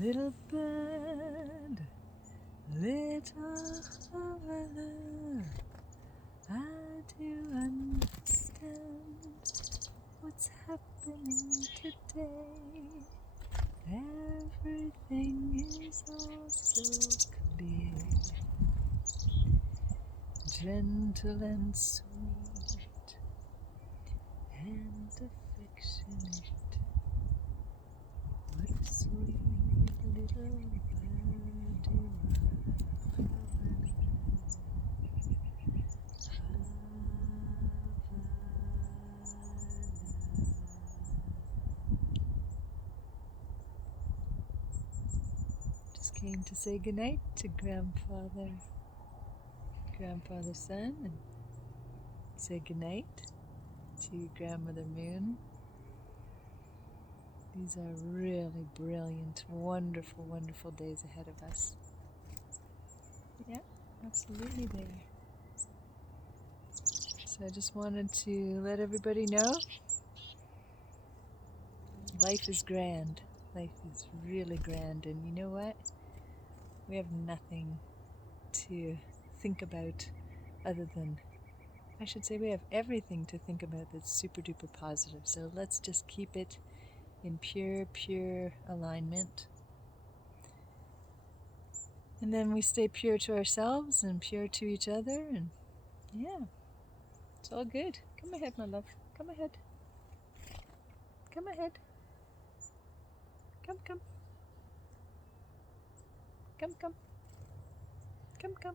Little bird, little traveler, I do understand what's happening today. Everything is all so clear, gentle and sweet and affectionate. What a sweet little bird you are. Just came to say goodnight to grandfather sun, and say goodnight to grandmother moon. These are really brilliant, wonderful, wonderful days ahead of us. Yeah, absolutely there. So I just wanted to let everybody know life is grand. Life is really grand, and you know what? We have nothing to think about other than, I should say we have everything to think about that's super duper positive. So let's just keep it in pure alignment. And then we stay pure to ourselves and pure to each other, and yeah, it's all good. Come ahead, my love. Come ahead. Come ahead. Come. Come. Come.